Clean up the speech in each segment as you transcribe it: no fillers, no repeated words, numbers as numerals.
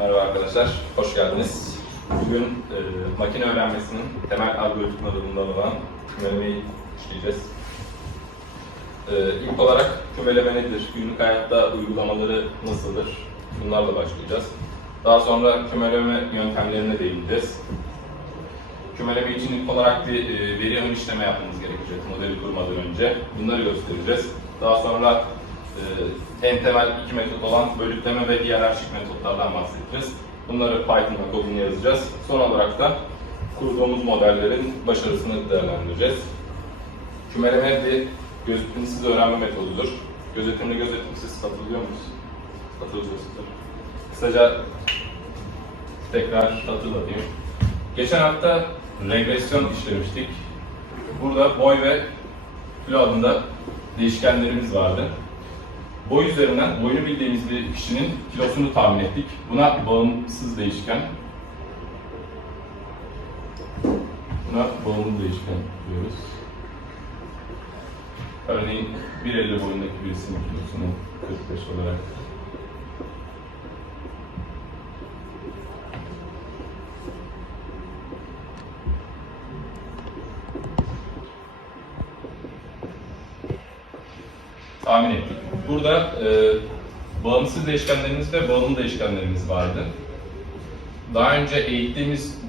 Merhaba arkadaşlar, hoş geldiniz. Bugün makine öğrenmesinin temel algoritmalarından olan kümelemeyi işleyeceğiz. İlk olarak kümeleme nedir, günlük hayatta uygulamaları nasıldır, bunlarla başlayacağız. Daha sonra kümeleme yöntemlerine değineceğiz. Kümeleme için ilk olarak bir veri ön işleme yapmamız gerekecek modeli kurmadan önce. Bunları göstereceğiz. Daha sonra en temel iki metot olan bölütleme ve hiyerarşik metotlardan bahsedeceğiz. Bunları Python'da kodunu yazacağız. Son olarak da kurduğumuz modellerin başarısını değerlendireceğiz. Kümeleme bir gözetimsiz öğrenme metodudur. Gözetimli gözetimsiz katılıyor muyuz? Katılıyorsunuz. Kısaca tekrar hatırlatayım. Geçen hafta regresyon işlemiştik. Burada boy ve kilo adında değişkenlerimiz vardı. Boy üzerinden boyunu bildiğimiz bir kişinin kilosunu tahmin ettik. Buna bağımsız değişken, diyoruz. Örneğin 1.50 boyundaki birisinin kilosunu 45 olarak tahmin ettik. Burada bağımsız değişkenlerimiz ve bağımlı değişkenlerimiz vardı. Daha önce eğittiğimiz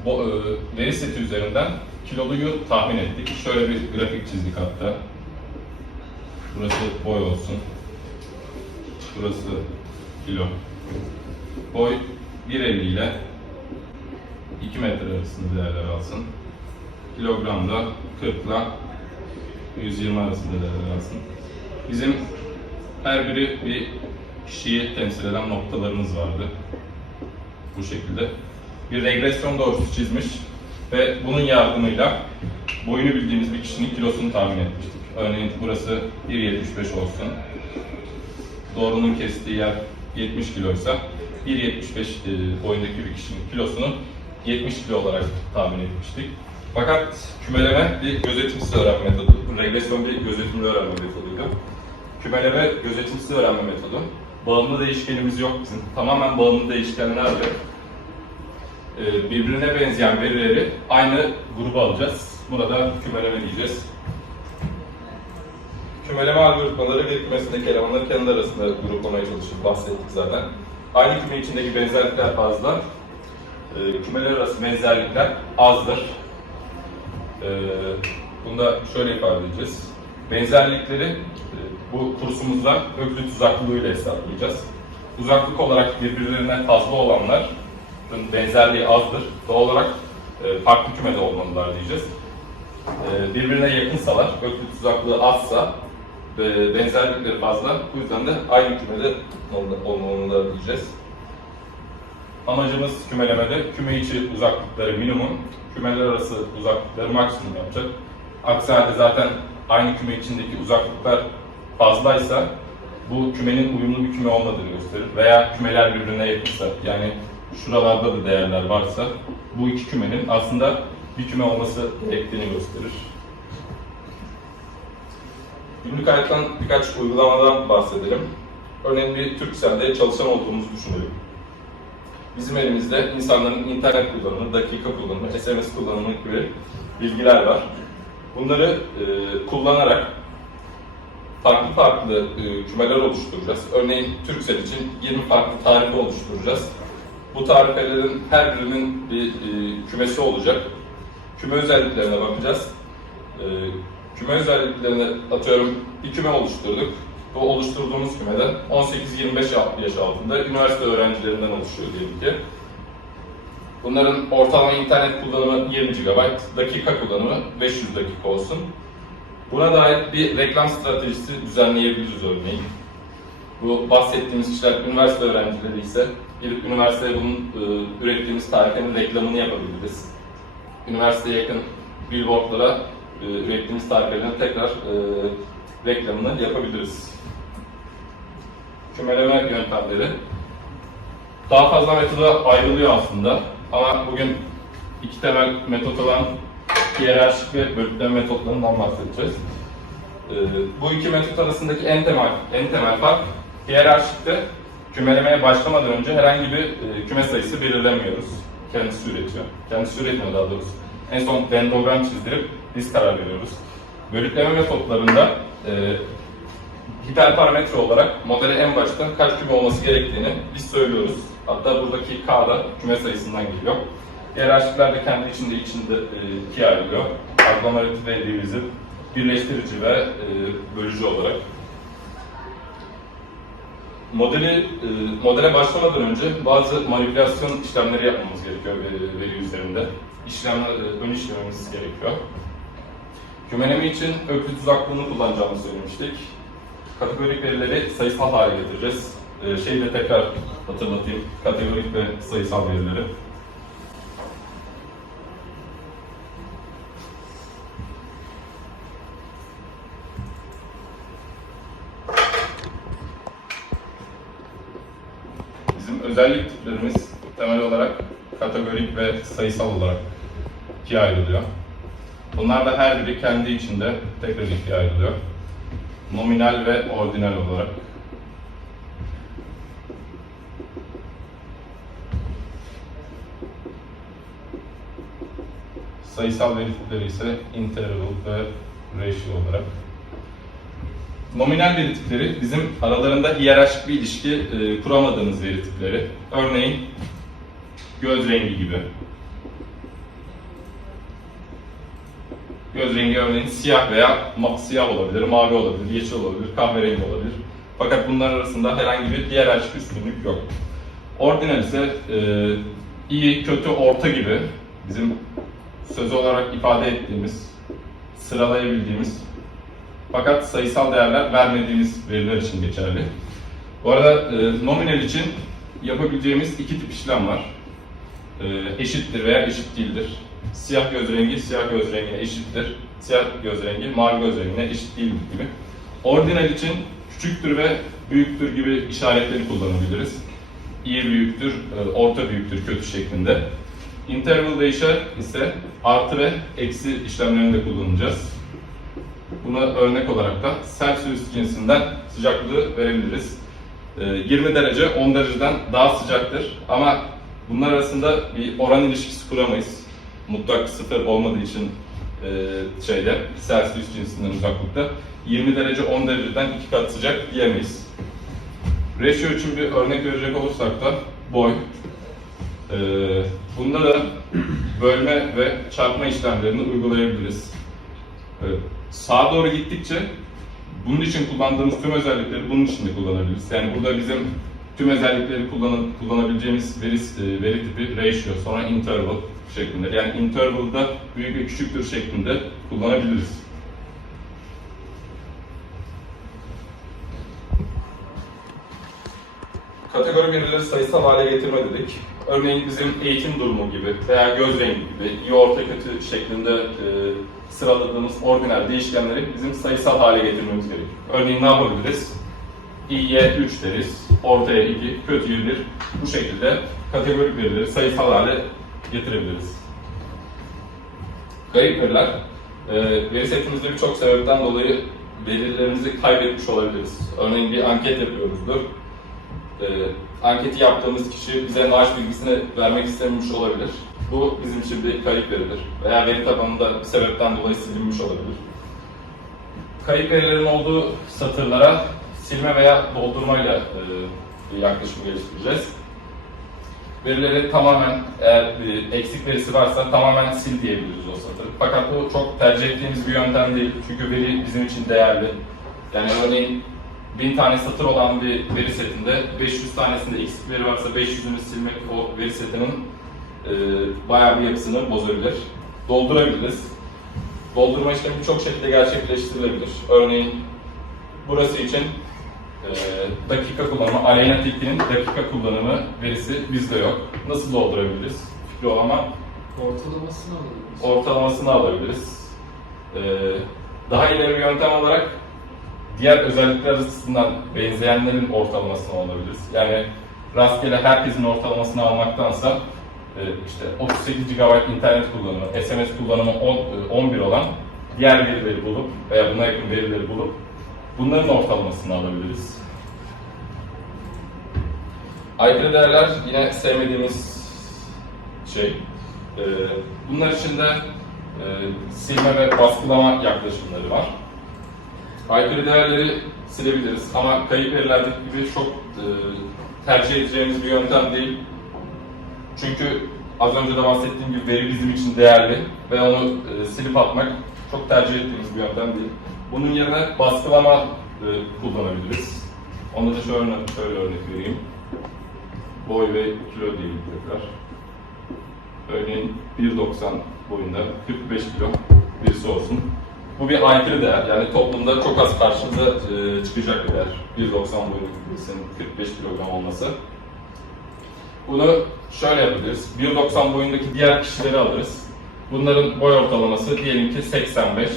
veri seti üzerinden kiloluyu tahmin ettik. Şöyle bir grafik çizdik hatta. Burası boy olsun. Burası kilo. Boy 1.50 ile 2 metre arasında değerler alsın. Kilogram da 40 ile 120 arasında değerler alsın. Bizim her biri bir kişiyi temsil eden noktalarımız vardı. Bu şekilde. Bir regresyon doğrusu çizmiş ve bunun yardımıyla boyunu bildiğimiz bir kişinin kilosunu tahmin etmiştik. Örneğin burası 1.75 olsun. Doğrunun kestiği yer 70 kiloysa 1.75 boyundaki bir kişinin kilosunu 70 kilo olarak tahmin etmiştik. Fakat kümeleme bir gözetimsiz öğrenme metodu. Regresyon bir gözetimli öğrenme metoduydu. Kümeleme gözetimsiz öğrenme metodu. Bağımlı değişkenimiz yok bizim. Tamamen bağımlı değişkenlerle birbirine benzeyen verileri aynı gruba alacağız. Buna da kümeleme diyeceğiz. Kümeleme algoritmaları bir kümesindeki elemanları kendi arasında gruplamaya çalışır. Bahsettik zaten. Aynı küme içindeki benzerlikler fazla. Kümeler arası benzerlikler azdır. Bunu da şöyle ifade edeceğiz. Benzerlikleri bu kursumuzda Öklit uzaklığıyla hesaplayacağız. Uzaklık olarak birbirlerine fazla olanların benzerliği azdır. Doğal olarak farklı kümede olmalılar diyeceğiz. Birbirine yakınsalar, Öklit uzaklığı azsa benzerlikleri fazla. Bu yüzden de aynı kümede olmalılar diyeceğiz. Amacımız kümelemede küme içi uzaklıkları minimum, kümeler arası uzaklıkları maksimum yapacak. Aksi halde zaten aynı küme içindeki uzaklıklar fazlaysa bu kümenin uyumlu bir küme olmadığını gösterir. Veya kümeler birbirine yakınsa, yani şuralarda da değerler varsa bu iki kümenin aslında bir küme olması gerektiğini gösterir. Günlük hayattan birkaç uygulamadan bahsedelim. Örneğin bir Turkcell'de çalışan olduğumuzu düşünelim. Bizim elimizde insanların internet kullanımı, dakika kullanımı, SMS kullanımı gibi bilgiler var. Bunları kullanarak farklı kümeler oluşturacağız. Örneğin Turkcell için 20 farklı tarife oluşturacağız. Bu tarifelerin her birinin bir kümesi olacak. Küme özelliklerine bakacağız. Küme özelliklerine atıyorum bir küme oluşturduk. Bu oluşturduğumuz kümede 18-25 yaş altında üniversite öğrencilerinden oluşuyor diyelim ki. Bunların ortalama internet kullanımı 20 GB, dakika kullanımı 500 dakika olsun. Buna dair bir reklam stratejisi düzenleyebiliriz örneğin. Bu bahsettiğimiz kişiler üniversite öğrencileri ise gidip üniversiteye bunun ürettiğimiz tarifenin reklamını yapabiliriz. Üniversiteye yakın billboardlara ürettiğimiz tarifelerin tekrar reklamını yapabiliriz. Kümeleme yöntemleri daha fazla metoda ayrılıyor aslında ama bugün iki temel metot olan hiyerarşik ve bölütleme metotlarından bahsedeceğiz. Bu iki metot arasındaki en temel fark hiyerarşikte kümelemeye başlamadan önce herhangi bir küme sayısı belirlemiyoruz. Kendisi üretiyor. Kendisi üretmiyor daha doğrusu. En son dendrogram çizdirip biz karar veriyoruz. Bölükleme metotlarında hiperparametre olarak modele en başta kaç küme olması gerektiğini biz söylüyoruz. Hatta buradaki K da küme sayısından geliyor. Hiyerarşikler de kendi içinde ikiye ayrılıyor. Aglomeratif ve divizif, birleştirici ve bölücü olarak. Modele başlamadan önce bazı manipülasyon işlemleri yapmamız gerekiyor veri üzerinde. Ön işlememiz gerekiyor. Kümeleme için öklit uzaklığını kullanacağımızı söylemiştik. Kategorik verileri sayısal hale getireceğiz. Şeyi de tekrar hatırlatayım. Kategorik ve sayısal verileri. Bizim özellik tiplerimiz temel olarak kategorik ve sayısal olarak ikiye ayrılıyor. Bunlar da her biri kendi içinde tekrar ikiye ayrılıyor. Nominal ve ordinal olarak. Sayısal veri tipleri ise interval ve ratio olarak. Nominal veri tipleri bizim aralarında hiyerarşik bir ilişki kuramadığımız veri tipleri. Örneğin göz rengi gibi. Göz rengi örneğin siyah veya siyah olabilir, mavi olabilir, yeşil olabilir, kahverengi olabilir. Fakat bunlar arasında herhangi bir hiyerarşik üstünlük yok. Ordinal ise iyi, kötü, orta gibi bizim söz olarak ifade ettiğimiz, sıralayabildiğimiz fakat sayısal değerler vermediğimiz veriler için geçerli. Bu arada nominal için yapabileceğimiz iki tip işlem var. Eşittir veya eşit değildir. Siyah göz rengi, siyah göz rengine eşittir. Siyah göz rengi, mavi göz rengine eşit değildir gibi. Ordinal için küçüktür ve büyüktür gibi işaretleri kullanabiliriz. İyi büyüktür, orta büyüktür, kötü şeklinde. Interval değişer ise artı ve eksi işlemlerinde kullanacağız. Buna örnek olarak da Celsius cinsinden sıcaklığı verebiliriz. 20 derece 10 dereceden daha sıcaktır ama bunlar arasında bir oran ilişkisi kuramayız. Mutlak sıfır olmadığı için Celsius cinsinden uzaklıkta 20 derece 10 dereceden 2 kat sıcak diyemeyiz. Ratio için bir örnek verecek olursak da boy. Bunda da bölme ve çarpma işlemlerini uygulayabiliriz. Sağa doğru gittikçe bunun için kullandığımız tüm özellikleri bunun için de kullanabiliriz. Yani burada bizim tüm özellikleri kullanabileceğimiz veri tipi ratio, sonra interval şeklinde. Yani interval'da büyük ve küçüktür şeklinde kullanabiliriz. Kategori verileri sayısal hale getirme dedik. Örneğin bizim eğitim durumu gibi veya göz rengi gibi iyi orta kötü şeklinde sıraladığımız ordinal değişkenleri bizim sayısal hale getirmemiz gerekiyor. Örneğin ne yapabiliriz? İyiye 3 deriz, ortaya 2, kötüye 1. Bu şekilde kategorik verileri sayısal hale getirebiliriz. Kayıp veriler, veri setimizde birçok sebepten dolayı verilerimizi kaybetmiş olabiliriz. Örneğin bir anket yapıyoruzdur. Anketi yaptığımız kişi bize maaş bilgisini vermek istememiş olabilir. Bu bizim için bir kayıp veridir. Veya veri tabanında bir sebepten dolayı silinmiş olabilir. Kayıp verilerin olduğu satırlara silme veya doldurmayla bir yaklaşım geliştireceğiz. Verileri tamamen, eğer bir eksik verisi varsa tamamen sil diyebiliriz o satırı. Fakat bu çok tercih ettiğimiz bir yöntem değil. Çünkü veri bizim için değerli. Yani örneğin 1000 tane satır olan bir veri setinde 500 tanesinde eksik veri varsa 500'ünü silmek o veri setinin bayağı bir yapısını bozabilir. Doldurabiliriz. Doldurma işlemi birçok şekilde gerçekleştirilebilir. Örneğin burası için dakika kullanımı, Aleyna Tilki'nin dakika kullanımı verisi bizde yok. Nasıl doldurabiliriz? Fikri olan var. Ortalamasını alabiliriz. Ortalamasını alabiliriz. Daha ileri bir yöntem olarak diğer özellikler açısından benzeyenlerin ortalamasını alabiliriz. Yani rastgele herkesin ortalamasını almaktansa işte 38 GB internet kullanımı, SMS kullanımı 11 olan diğer verileri bulup veya buna yakın verileri bulup bunların ortalamasını alabiliriz. Aykırı değerler yine sevmediğimiz şey. Bunlar için de silme ve baskılama yaklaşımları var. Aykırı değerleri silebiliriz ama kayıp verilerdeki gibi çok tercih edeceğimiz bir yöntem değil. Çünkü az önce de bahsettiğim gibi veri bizim için değerli ve onu silip atmak çok tercih ettiğimiz bir yöntem değil. Bunun yerine baskılama kullanabiliriz. Onda da şöyle örnek vereyim. Boy ve kilo diyelim tekrar. Örneğin 1.90 boyunda 45 kilo birisi olsun. Bu bir aykırı değer. Yani toplumda çok az karşımıza çıkacak bir değer. 1.90 boyundaki birisinin 45 kilogram olması. Bunu şöyle yapabiliriz. 1.90 boyundaki diğer kişileri alırız. Bunların boy ortalaması diyelim ki 85.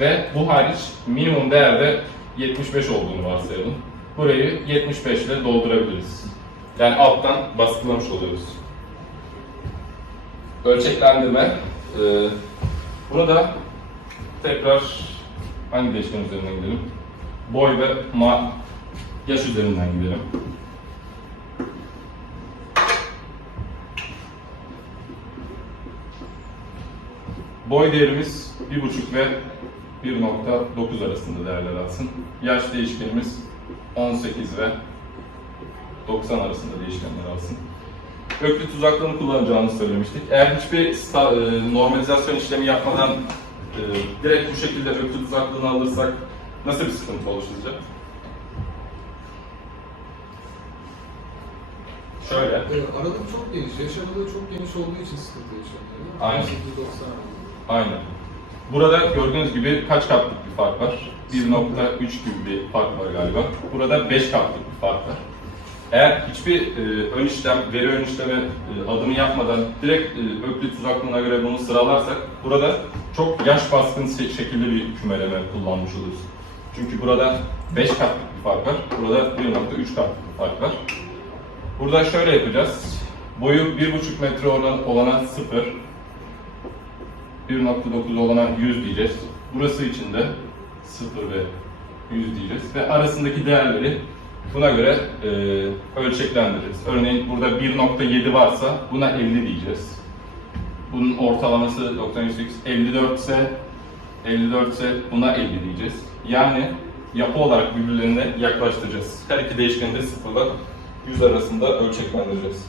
Ve bu hariç minimum değerde 75 olduğunu varsayalım. Burayı 75 ile doldurabiliriz. Yani alttan baskılamış oluyoruz. Ölçeklendirme. Bunu da tekrar hangi değişken üzerinden gidelim? Boy ve yaş üzerinden gidelim. Boy değerimiz 1.5 ve 1.9 arasında değerler alsın. Yaş değişkenimiz 18 ve 90 arasında değişkenler alsın. Öklit uzaklığını kullanacağımızı söylemiştik. Eğer hiçbir normalizasyon işlemi yapmadan direkt bu şekilde öklit uzaklığını alırsak nasıl bir sıkıntı oluşacak? Şöyle. Aralık çok geniş, yaş aralığı çok geniş olduğu için sıkıntı yaşanıyor. Aynen. 18-90. Aynen. Burada gördüğünüz gibi kaç katlık bir fark var? 1.3 gibi bir fark var galiba. Burada 5 katlık bir fark var. Eğer hiçbir ön işlem, veri ön işleme adımı yapmadan direkt öklit uzaklığına göre bunu sıralarsak burada çok yaş baskın şekilde bir kümeleme kullanmış oluruz. Çünkü burada 5 katlık bir fark var, burada 1.3 katlık bir fark var. Burada şöyle yapacağız. Boyu 1.5 metre olana 0, 1.9 olana 100 diyeceğiz. Burası için de 0 ve 100 diyeceğiz ve arasındaki değerleri buna göre ölçeklendiririz. Örneğin burada 1.7 varsa buna 50 diyeceğiz. Bunun ortalaması 54 ise buna 50 diyeceğiz. Yani yapı olarak birbirlerine yaklaştıracağız. Her iki değişkeni de 0 ile 100 arasında ölçeklendireceğiz.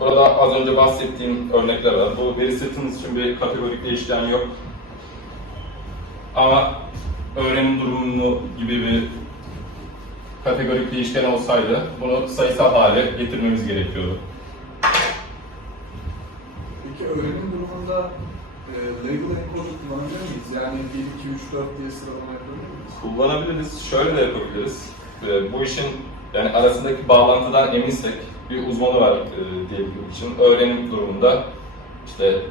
Burada az önce bahsettiğim örnekler var. Bu veri setimiz için bir kategorik değişken yok. Ama öğrenim durumu gibi bir kategorik değişken olsaydı bunu sayısal hale getirmemiz gerekiyordu. Peki öğrenim durumunda label encoder kullanabilir miyiz? Yani 1, 2, 3, 4 diye sıralama yapabilir miyiz? Kullanabiliriz. Şöyle de yapabiliriz. Bu işin yani arasındaki bağlantıdan eminsek bir uzmanı var diyebilmek için öğrenim durumunda işte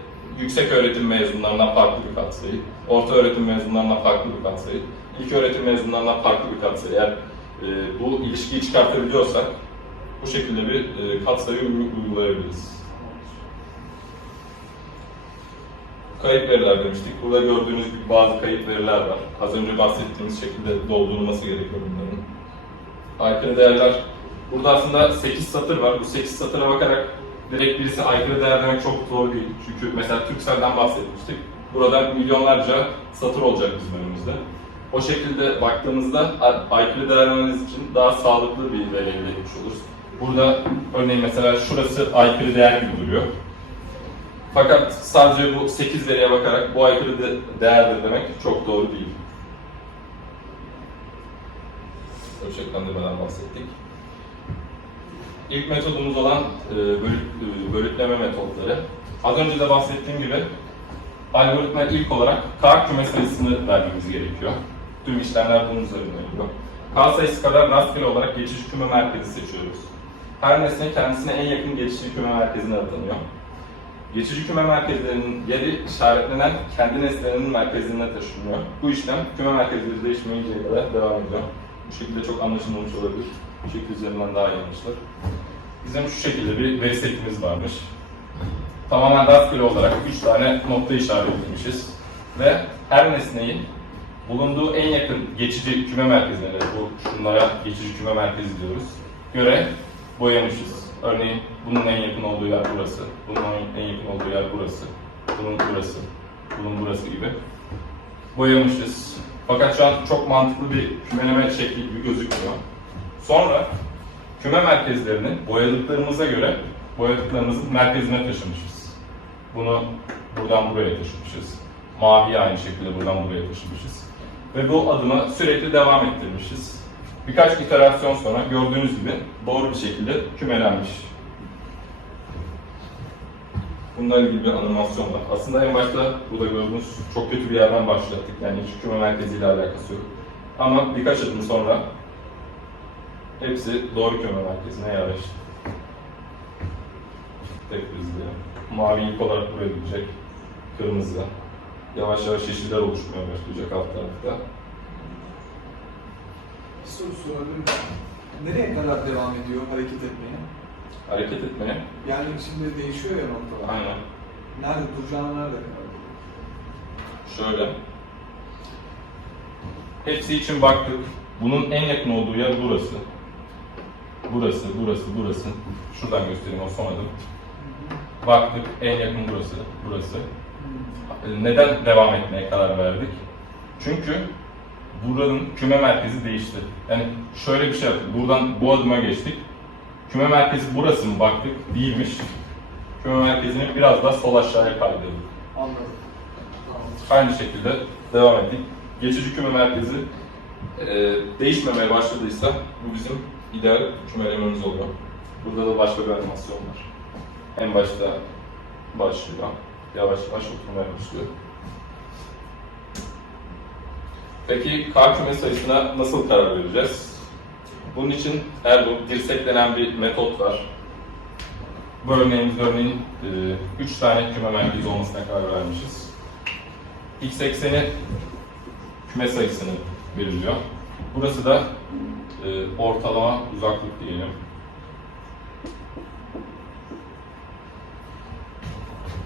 yüksek öğretim mezunlarından farklı bir katsayı, orta öğretim mezunlarından farklı bir katsayı, ilk öğretim mezunlarından farklı bir katsayı. Eğer bu ilişkiyi çıkartabiliyorsak bu şekilde bir katsayı uygulayabiliriz. Kayıp veriler demiştik. Burada gördüğünüz gibi bazı kayıp veriler var. Az önce bahsettiğimiz şekilde doldurulması gerekiyor bunların. Aykırı değerler. Burada aslında 8 satır var. Bu 8 satıra bakarak direkt birisi aykırı değer demek çok doğru değil. Çünkü mesela Turkcell'den bahsetmiştik. Burada milyonlarca satır olacak bizim önümüzde. O şekilde baktığımızda aykırı değer analizi için daha sağlıklı bir veri elde etmiş oluruz. Burada örneğin mesela şurası aykırı değer gibi duruyor. Fakat sadece bu 8 veriye bakarak bu aykırı değerdir demek çok doğru değil. Ölçeklendirmeden bahsettik. İlk metodumuz olan bölütleme metotları. Az önce de bahsettiğim gibi algoritma ilk olarak K küme sayısını vermemiz gerekiyor. Tüm işlemler bunun üzerine yapıyor. K sayısı kadar rastgele olarak geçici küme merkezi seçiyoruz. Her nesne kendisine en yakın geçici küme merkezine atanıyor. Geçici küme merkezlerinin yeri işaretlenen kendi nesnelerinin merkezine taşınıyor. Bu işlem küme merkezleri değişmeyinceye kadar devam ediyor. Bu şekilde çok anlaşılmamış olabilir. Bu şekilde üzerinden daha iyi anlaşılır. Bizim şu şekilde bir veri setimiz varmış. Tamamen rastgele olarak 3 tane nokta işaretlemişiz. Ve her nesneyi bulunduğu en yakın geçici küme merkezine, şunlara geçici küme merkezi diyoruz, göre boyamışız. Örneğin bunun en yakın olduğu yer burası, bunun en yakın olduğu yer burası, bunun burası, bunun burası gibi boyamışız. Fakat şu an çok mantıklı bir kümeleme şekli gibi gözükmüyor. Sonra küme merkezlerini boyadıklarımıza göre boyadıklarımızın merkezine taşımışız. Bunu buradan buraya taşımışız. Maviyi aynı şekilde buradan buraya taşımışız. Ve bu adımı sürekli devam ettirmişiz. Birkaç iterasyon sonra gördüğünüz gibi doğru bir şekilde kümelenmiş. Bununla ilgili bir animasyon var. Aslında en başta burada gördüğünüz çok kötü bir yerden başlattık. Yani hiç küme merkeziyle alakası yok. Ama birkaç adım sonra hepsi doğru küme merkezine yerleşti. Tek hızlı. Mavi ilk olarak buraya gidecek. Kırmızı. Yavaş yavaş yeşiller oluşmaya başlayacak alt tarafta. Bir soru sorabilir miyim? Nereye kadar devam ediyor hareket etmeye? Hareket etmeye. Yani şimdi değişiyor ya noktalar. Aynen. Nerede duracağını nerede kadar? Şöyle. Hepsi için baktık. Bunun en yakın olduğu yer burası. Burası, burası, burası. Şuradan göstereyim o son adım. Baktık en yakın burası, burası. Neden devam etmeye karar verdik? Çünkü buranın küme merkezi değişti. Yani şöyle bir şey yaptık. Buradan bu adıma geçtik. Küme merkezi burası mı baktık? Değilmiş. Küme merkezini biraz daha sol aşağıya kaydırdık. Anladım. Tamam. Aynı şekilde devam ettik. Geçici küme merkezi değişmemeye başladıysa bu bizim ideal kümelememiz oluyor. Burada da başka bir animasyon var. En başta başlıyor. Yavaş yavaş oturmaya başlıyor. Peki K küme sayısına nasıl karar vereceğiz? Bunun için Erdoğan dirsek denen bir metot var. Bu örneğin 3 tane küme merkezi olmasına karar vermişiz. X ekseni küme sayısını veriliyor. Burası da ortalama uzaklık diyelim.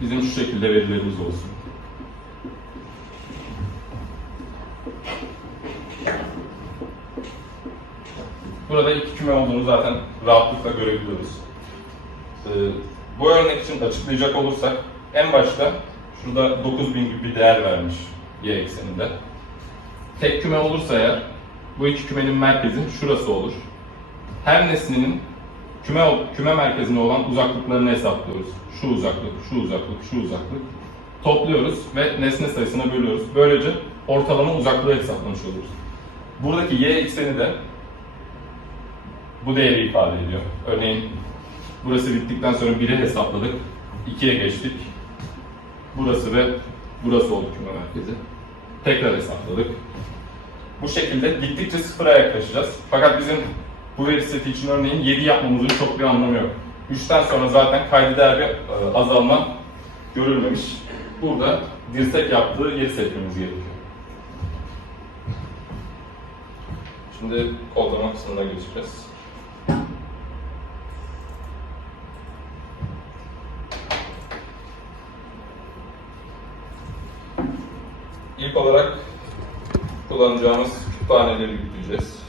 Bizim şu şekilde verilerimiz olsun. Burada iki küme olduğunu zaten rahatlıkla görebiliyoruz. Bu örnek için açıklayacak olursak en başta şurada 9000 gibi bir değer vermiş y ekseninde. Tek küme olursa eğer bu iki kümenin merkezi şurası olur. Her nesnenin küme merkezine olan uzaklıklarını hesaplıyoruz. Şu uzaklık, şu uzaklık, şu uzaklık. Topluyoruz ve nesne sayısına bölüyoruz. Böylece ortalama uzaklığı hesaplamış oluruz. Buradaki y ekseni de bu değeri ifade ediyor. Örneğin burası bittikten sonra 1'i hesapladık. 2'ye geçtik. Burası ve burası oldu küme merkezi. Tekrar hesapladık. Bu şekilde gittikçe sıfıra yaklaşacağız. Fakat bizim bu veri seti için örneğin 7 yapmamızın çok bir anlamı yok. 3'ten sonra zaten kayda değer bir azalma görülmemiş. Burada dirsek yaptığı yeri seçmemiz gerekiyor. Şimdi kodlama kısmına geçeceğiz. İlk olarak kullanacağımız kütüphaneleri yükleyeceğiz.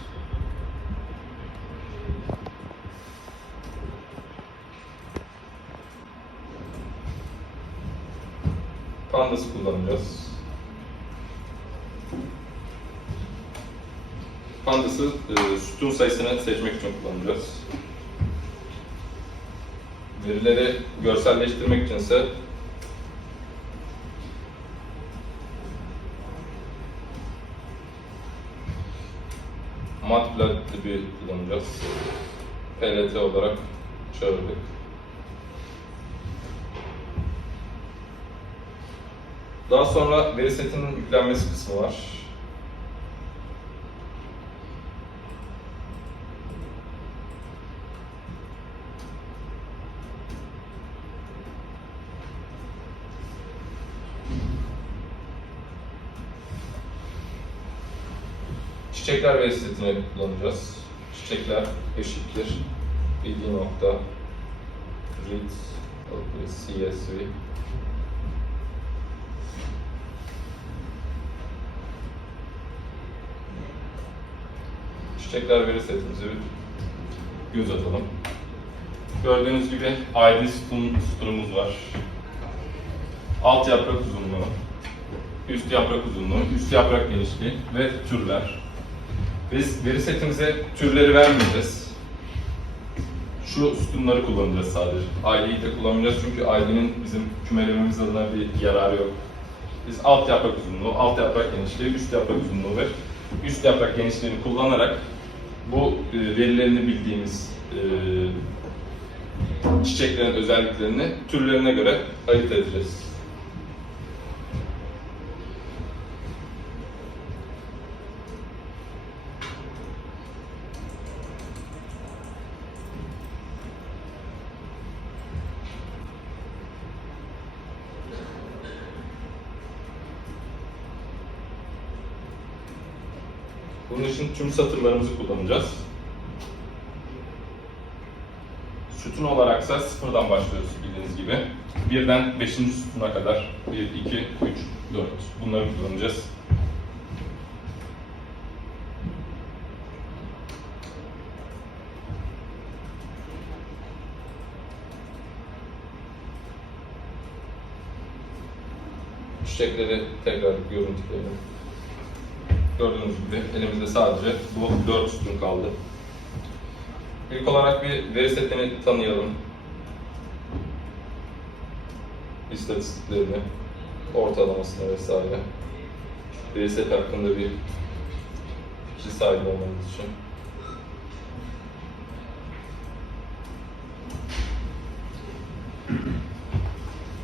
Pandas kullanacağız. Pandas'ı sütun sayısını seçmek için kullanacağız. Verileri görselleştirmek içinse Matplotlib'i kullanacağız. PLT olarak çağırdık. Daha sonra veri setinin yüklenmesi kısmı var. Çiçekler veri setini kullanacağız. Çiçekler eşittir bildiği nokta read CSV. Çiçekler veri setimize bir göz atalım. Gördüğünüz gibi ID sütunumuz var. Alt yaprak uzunluğu, üst yaprak uzunluğu, üst yaprak genişliği ve türler. Biz veri setimize türleri vermeyeceğiz. Şu sütunları kullanacağız sadece. ID'yi de kullanmayacağız çünkü ID'nin bizim kümelememiz adına bir yararı yok. Biz alt yaprak uzunluğu, alt yaprak genişliği, üst yaprak uzunluğu ve üst yaprak genişliğini kullanarak bu verilerini bildiğimiz çiçeklerin özelliklerini türlerine göre ayırt edeceğiz. Bunun için tüm satırlarımızı kullanacağız. Sütun olaraksa sıfırdan başlıyoruz bildiğiniz gibi. Birden 5. sütuna kadar 1, 2, 3, 4 bunları kullanacağız. Çiçekleri tekrar görüntüleyelim. Gördüğünüz gibi elimizde sadece bu 4 sütun kaldı. İlk olarak bir veri setini tanıyalım. İstatistiklerini, ortalamasını vesaire. Veri set hakkında bir fikir sahibi olmamız için.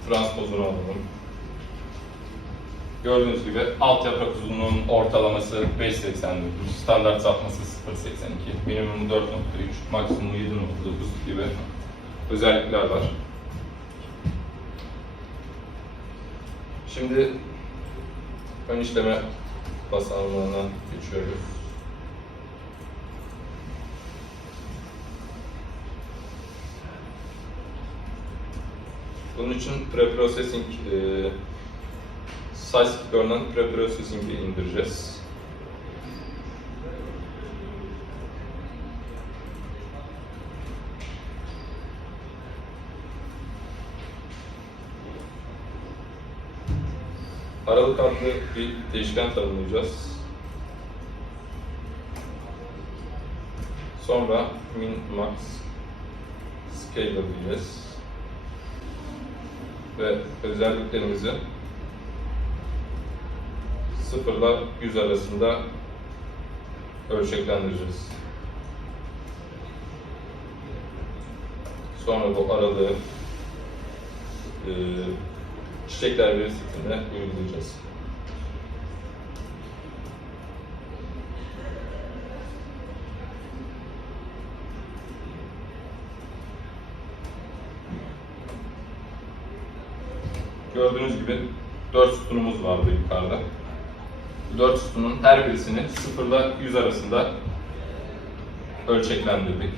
Transpozunu alalım. Gördüğünüz gibi alt yaprak uzunluğunun ortalaması 5.89, standart sapması 0.82, minimumu 4.3, maksimumu 7.9 gibi özellikler var. Şimdi ön işleme basamağına geçiyoruz. Bunun için preprocessing Scikit-learn'dan preprocessing'i indireceğiz. Aralık adlı bir değişken tanımlayacağız. Sonra min, max, scale diyeceğiz. Ve özelliklerimizi 0 ile 100 arasında ölçeklendireceğiz. Sonra bu aralığı çiçekler veri setine uygulayacağız. Gördüğünüz gibi 4 sütunumuz vardı yukarıda. 4 sütunun her birisini 0 ile 100 arasında ölçeklendirdik.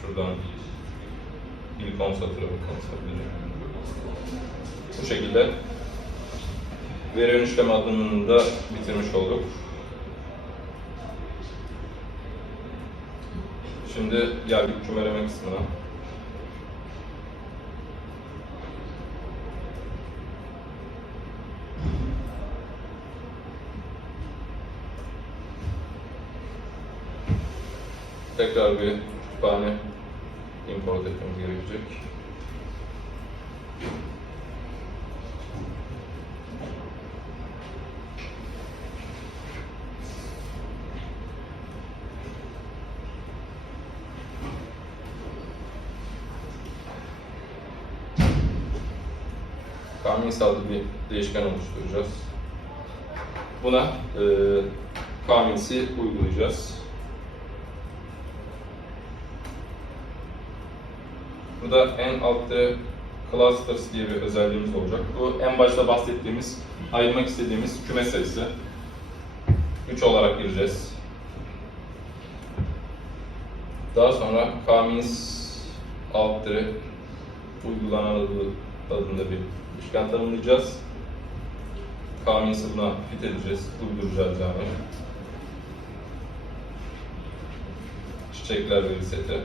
Şuradan ilk 10 satıra bakalım. Bu şekilde veri ön işleme adımını da bitirmiş olduk. Şimdi geldik kümeleme kısmına. Tekrar bir kütüphane import etmemiz gerekecek. Kamins adlı bir değişken oluşturacağız. Buna Kamins'i uygulayacağız. Burada en altta clusters diye bir özelliğimiz olacak. Bu en başta bahsettiğimiz, ayırmak istediğimiz küme sayısı. 3 olarak gireceğiz. Daha sonra Kamins alt dire uygulanan adında bir değişken tanımlayacağız. K-Means'i buna fit edeceğiz, uyduracağız yani. Çiçekler veri seti.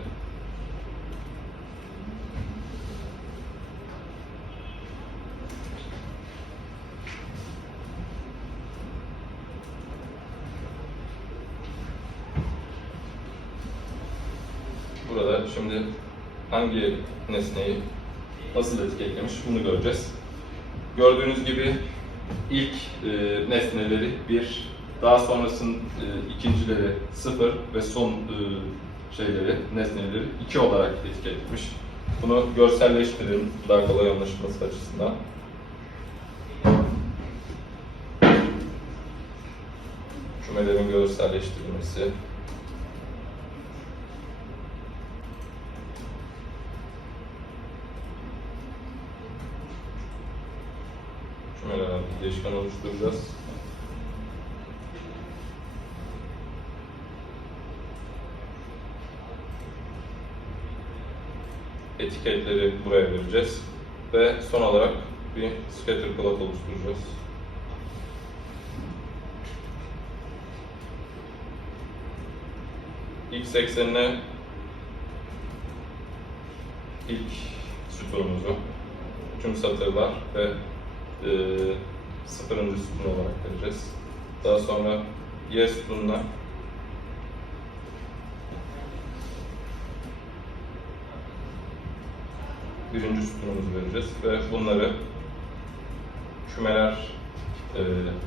Burada şimdi hangi nesneyi nasıl etiketlemiş bunu göreceğiz. Gördüğünüz gibi ilk nesneleri 1, daha sonrasının ikincileri 0 ve son nesneleri 2 olarak etiketlemiş. Bunu görselleştirelim daha kolay anlaşılması açısından. Cümlelerin görselleştirilmesi. Cümlelerden bir değişken oluşturacağız. Etiketleri buraya vereceğiz ve son olarak bir scatter plot oluşturacağız. X eksenine ilk sütunumuzu, tüm satırlar ve sıfırıncı sütun olarak vereceğiz. Daha sonra Y sütununa birinci sütunumuzu vereceğiz ve bunları kümeler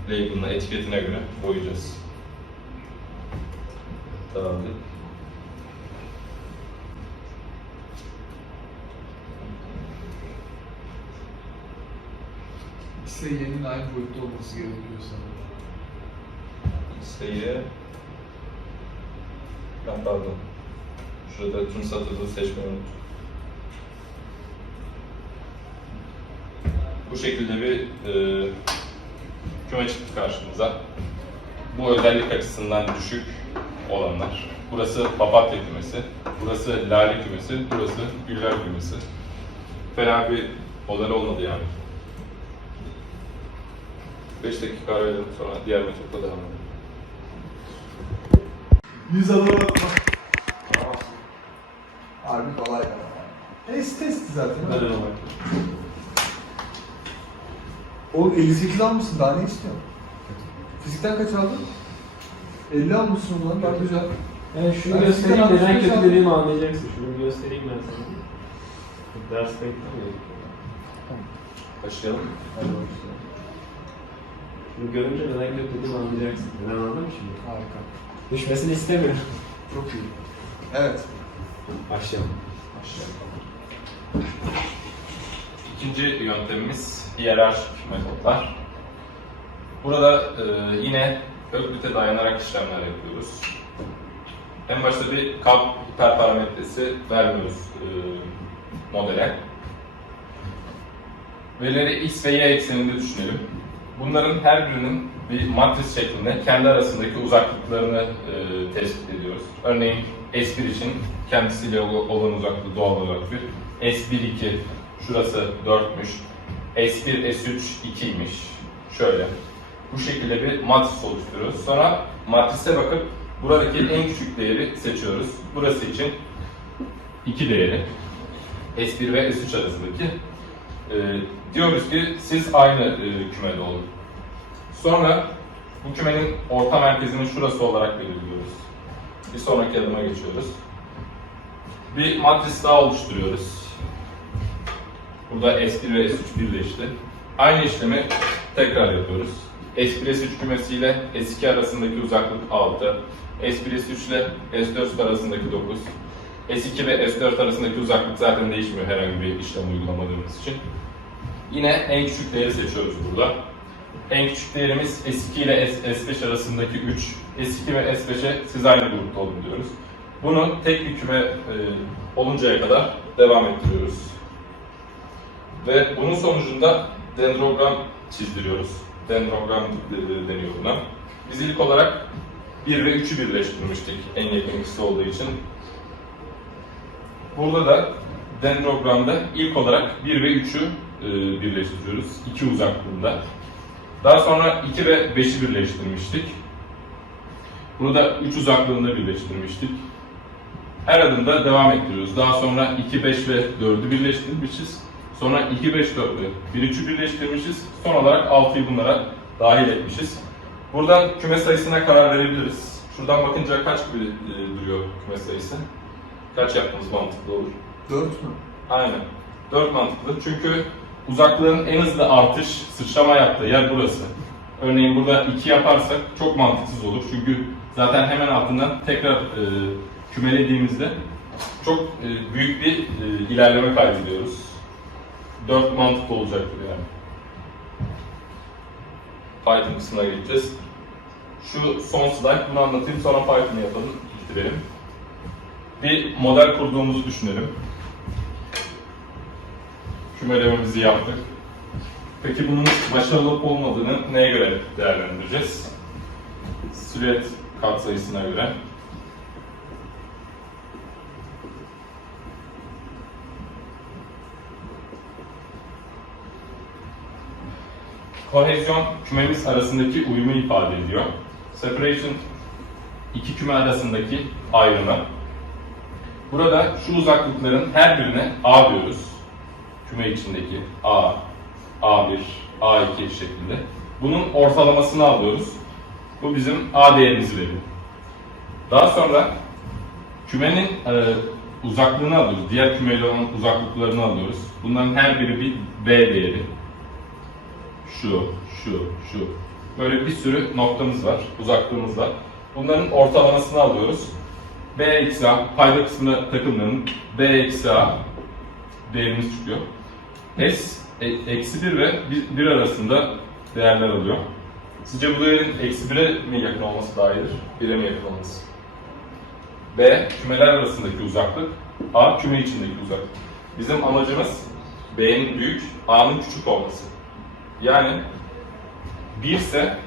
label'ına, etiketine göre boyayacağız. Tamamdır. XY'nin aynı boyutta olması gerekiyor sanırım. XY pardon. Şurada tüm satırları seçmeyi unuttum. Bu şekilde bir küme çıktı karşımıza. Bu özellik açısından düşük olanlar. Burası papatya kümesi, burası lale kümesi, burası güller kümesi. Fena bir model olmadı yani. 5 dakika ara verelim, sonra diğer metotla devam edelim. 100 adama harbi kolay ya. Testi zaten. Oğlum 58 almışsın, daha ne istiyorsun? Fizikten kaç aldın? 50 almışsın lan, daha güzel. Yani şunu Ben göstereyim, eskiden neden 60 kötü aldım. dediğimi anlayacaksın. Şunu göstereyim ben sana. Ders bekliyor. Başlayalım. Hadi başlayalım. Şunu görünce neden kötü dediğimi anlayacaksın. Neden anladın mı şimdi? Harika. Düşmesini istemiyorum. Çok iyi. Evet. Başlayalım. İkinci yöntemimiz hiyerarşik metotlar. Burada yine Öklit'e dayanarak işlemler yapıyoruz. En başta bir kap hiperparametresi vermiyoruz modele. Verileri x ve y ekseninde düşünelim. Bunların her birinin bir matris şeklinde kendi arasındaki uzaklıklarını tespit ediyoruz. Örneğin S1 için kendisiyle olan uzaklığı doğal olarak bir. S1, 2, şurası 4'müş. S1, S3, 2'ymiş. Şöyle. Bu şekilde bir matris oluşturuyoruz. Sonra matrise bakıp buradaki en küçük değeri seçiyoruz. Burası için 2 değeri. S1 ve S3 arasındaki. Diyoruz ki siz aynı kümede olun. Sonra bu kümenin orta merkezinin şurası olarak belirliyoruz. Bir sonraki adıma geçiyoruz. Bir matris daha oluşturuyoruz. Burada S1 ve S3 birleşti. Aynı işlemi tekrar yapıyoruz. S1 S3 kümesiyle S2 arasındaki uzaklık 6. S1 S3 ile S4 arasındaki 9. S2 ve S4 arasındaki uzaklık zaten değişmiyor herhangi bir işlem uygulamadığımız için. Yine en küçük değeri seçiyoruz burada. En küçük değerimiz S2 ile S5 arasındaki 3. S2 ve S5'e siz aynı grupta olun diyoruz. Bunu tek bir küme oluncaya kadar devam ettiriyoruz. Ve bunun sonucunda dendrogram çizdiriyoruz. Dendrogram deniyor buna. Biz ilk olarak 1 ve 3'ü birleştirmiştik en yakın ikisi olduğu için. Burada da dendrogramda ilk olarak 1 ve 3'ü birleştiriyoruz. 2 uzaklığında. Daha sonra 2 ve 5'i birleştirmiştik. Bunu da 3 uzaklığında birleştirmiştik. Her adımda devam ettiriyoruz. Daha sonra 2, 5 ve 4'ü birleştirmişiz. Sonra 2, 5, 4 ve 1, 3'ü birleştirmişiz. Son olarak 6'yı bunlara dahil etmişiz. Buradan küme sayısına karar verebiliriz. Şuradan bakınca kaç gibi duruyor küme sayısı? Kaç yapmamız mantıklı olur? 4 mü? Aynen. 4 mantıklı. Çünkü uzaklığın en hızlı artış, sıçrama yaptığı yer burası. Örneğin burada 2 yaparsak çok mantıksız olur. Çünkü zaten hemen altından tekrar kümelediğimizde çok büyük bir ilerleme kaydediyoruz. 4 mantıklı olacaktır yani. Python kısmına geçeceğiz. Şu son slide, bunu anlatayım, sonra Python'ı yapalım, bitirelim. Bir model kurduğumuzu düşünelim. Kümelememizi yaptık. Peki bunun başarılı olup olmadığını neye göre değerlendireceğiz? Silüet katsayısına göre. Kohezyon kümemiz arasındaki uyumu ifade ediyor. Separation iki küme arasındaki ayrımı. Burada şu uzaklıkların her birine A diyoruz. Küme içindeki A, A1, A2 şeklinde. Bunun ortalamasını alıyoruz. Bu bizim A değerimizi veriyor. Daha sonra kümenin uzaklığını alıyoruz. Diğer kümeyle olan uzaklıklarını alıyoruz. Bunların her biri bir B değeri. Şu. Böyle bir sürü noktamız var, uzaklığımız var. Bunların ortalamasını alıyoruz. B eksi A, payda kısmına takılmanın B eksi A değerimiz çıkıyor. S eksi 1 ve 1 arasında değerler alıyor. Sizce bu değerin eksi 1'e mi yakın olması daha iyidir, 1'e mi yakın olması? B, kümeler arasındaki uzaklık, A, küme içindeki uzaklık. Bizim amacımız B'nin büyük, A'nın küçük olması. Yani 1 ise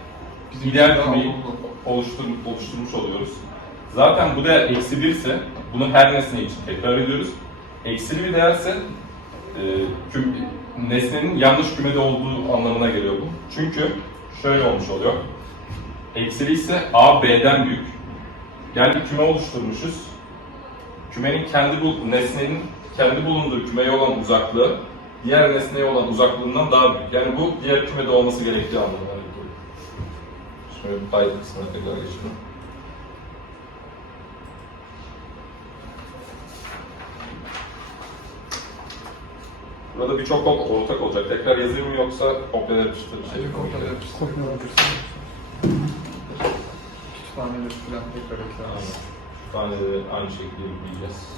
ideal kümeyi oluşturmuş oluyoruz. Zaten bu değer eksi 1 ise bunu her nesne için tekrar ediyoruz. Eksili bir değerse nesnenin yanlış kümede olduğu anlamına geliyor bu. Çünkü şöyle olmuş oluyor. Eksili ise A B'den büyük. Yani bir küme oluşturmuşuz. Kümenin nesnenin kendi bulunduğu kümeye olan uzaklığı diğer nesneye olan uzaklığından daha büyük. Yani bu diğer kümede olması gerektiği anlamına geliyor. Şimdi Python kısmına tekrar geçelim. Burada birçok ortak olacak. Tekrar yazayım mı yoksa kopyala yapıştır bir şey? Kopyala yapıştır. Kütüphaneleri falan tekrar ekler. Kütüphaneleri aynı şekilde yükleyeceğiz.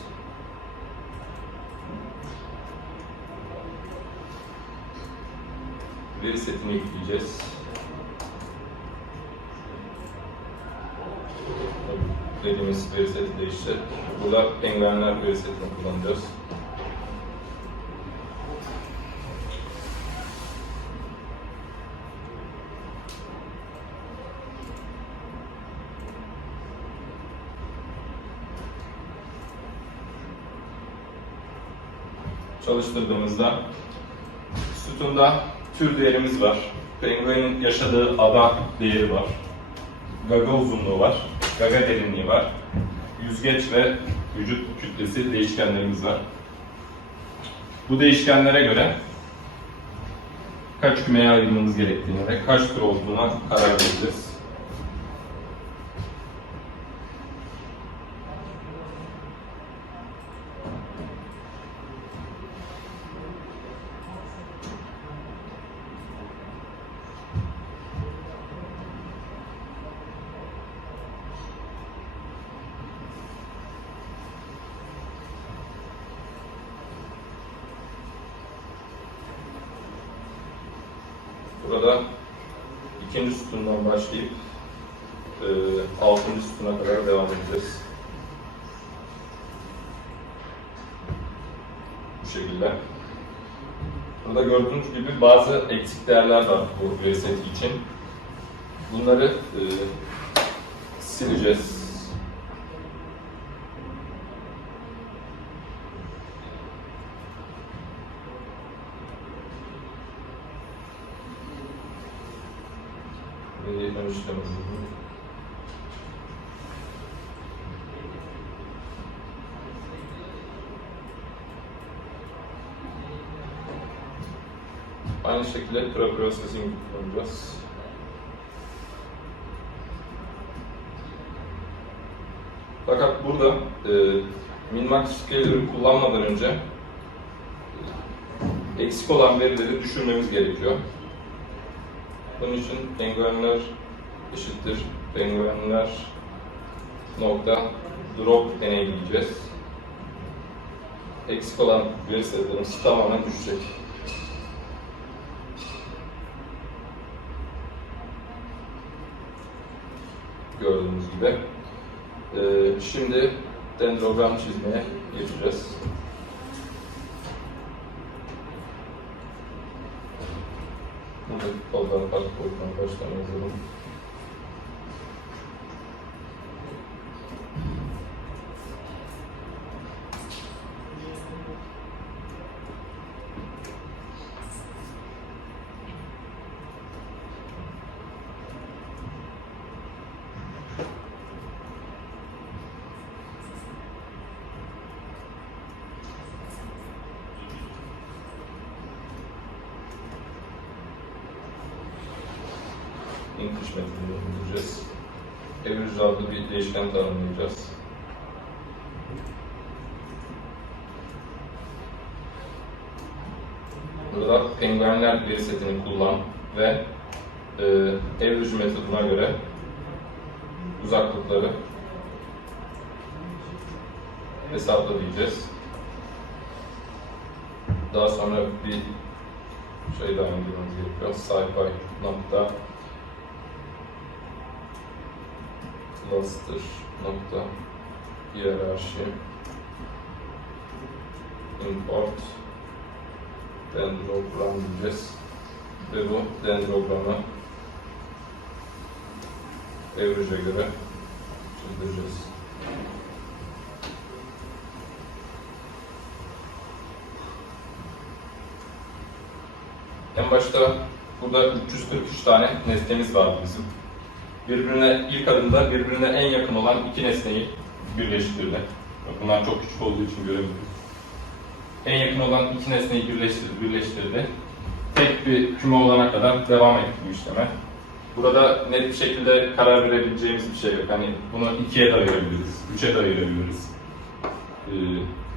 Veri setini yükleyeceğiz. Dediğimiz veri seti de işte. Burada penguenler veri setini kullanacağız. Çalıştırdığımızda sütunda tür değerimiz var. Penguenin yaşadığı ada değeri var. Gaga uzunluğu var. Gaga derinliği var. Yüzgeç ve vücut kütlesi değişkenlerimiz var. Bu değişkenlere göre kaç kümeye ayırmamız gerektiğine ve kaç tür olduğuna karar vereceğiz. Burada ikinci sütundan başlayıp 6. sütuna kadar devam edeceğiz. Bu şekilde. Burada gördüğünüz gibi bazı eksik değerler var bu veri seti için. Bunları sileceğiz. ön işlem hazırlığı. Aynı şekilde pre-processing kullanacağız. Fakat burada min-max scaler'ı kullanmadan önce eksik olan verileri düşürmemiz gerekiyor. Bunun için penguenler eşittir penguenler nokta drop deneyimleyeceğiz. Eksik olan veri setlerimiz tamamen düşecek. Gördüğünüz gibi. Şimdi dendrogram çizmeye geçeceğiz. Buradaki kolları farklı boyuttan baştan yazalım. İnkış metodunu bulacağız. Average adlı bir değişken tanımlayacağız. Burada penguenler veri setini kullan ve average metoduna göre uzaklıkları hesapla diyeceğiz. Daha sonra bir şey daha indirmemiz gerekiyor. SciPy nokta cluster nokta hiyerarşi import dendrogram diyeceğiz ve bu dendrogramı average'e göre çizdireceğiz. En başta burada 343 tane nesnemiz var bizim. İlk adımda birbirine en yakın olan iki nesneyi birleştirdi. Bunlar çok küçük olduğu için göremiyoruz. En yakın olan iki nesneyi birleştirdi. Tek bir küme olana kadar devam etti bu işleme. Burada net bir şekilde karar verebileceğimiz bir şey yok. Hani bunu 2'ye de ayırabiliriz, 3'e de ayırabiliriz.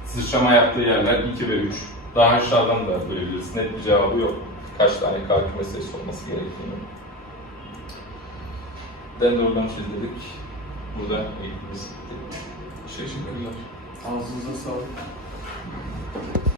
Sıçrama yaptığı yerler 2 ve 3. Daha aşağıdan da bölebiliriz. Net bir cevabı yok. Kaç tane K küme sayısı olması gerektiğini. Dendrogram çizdik. Burada eğitimimiz bitti. Teşekkürler. Ağzınıza sağlık.